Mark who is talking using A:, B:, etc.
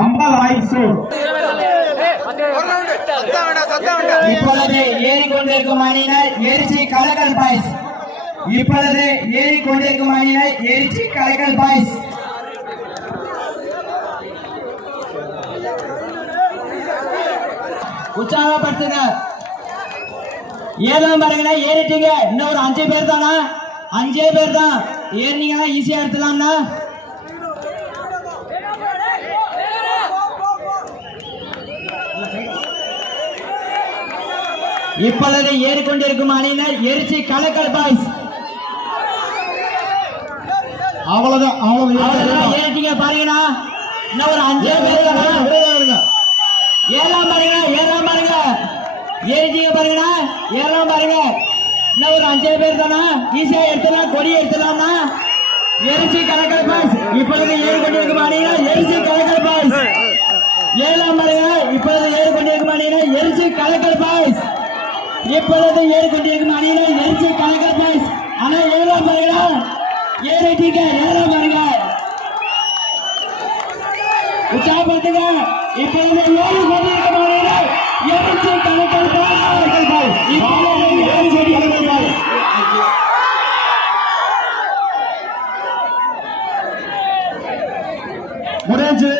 A: ஐம்பது ஆயிசு
B: இப்பொழுது ஏறிக்கொண்டிருக்கும் அணியினர் எரிச்சி கலக்கல் பாய்ஸ். இப்பொழுது ஏறிக்கொண்டிருக்கும் அணியினர் எரிச்சி கலக்கல் பாய்ஸ். உற்சாகப்படுத்துங்க. ஏழாம் பாருங்கண்ணா ஏறிட்டீங்க. இன்னும் ஒரு அஞ்சு பேர் தானா? அஞ்சே பேர் தான். ஏறினீங்கன்னா ஈஸியா எடுத்துலாம்னா இப்பொழுது ஏறிக்கொண்டிருக்கும் அணியினர் எரிச்சி கலக்கல் பாய்ஸ்
A: அவ்வளவுதான்
B: அவ்வளவுதான்
A: அவ்வளவு
B: ஏறிட்டீங்க பாருங்கண்ணா. இன்னும் ஒரு அஞ்சே பேர் தானா ஏறாம பாருங்க ஏறாம பாருங்க. ஏறிட்டீங்க பாருங்கண்ணா. ஏறாம பாருங்க. இன்னும் ஒரு அஞ்சே பேர் தானா? ஈஸியா எடுத்துலாம் கொடி எடுத்துலாம்னா எரிச்சி கலக்கல் பாய்ஸ் இப்பொழுது ஏறிக்கொண்டிருக்கும் அணியினர் எரிச்சி கலக்கல் பாய்ஸ் ஏழாம் பாருங்க இப்பொழுது ஏறிக்கொண்டிருக்கும் அணியினர் எரிச்சி கலக்கல் பாய்ஸ் இப்பொழுது ஏறிக்கொண்டிருக்கும் அணியினர் எரிச்சி கலக்கல் பாய்ஸ் ஆனா ஏழாம் பாருங்க ஏறிட்டீங்க ஏழாம் பாருங்க. உற்சாகப்படுத்துங்க இப்பொழுது ஏறிக்கொண்டிருக்கும் அணியினர் எரிச்சி கலக்கல் பாய்ஸ் இப்பொழுது ஏறிக்கொண்டிருக்கும் பாய்ஸ்
A: முடிஞ்சு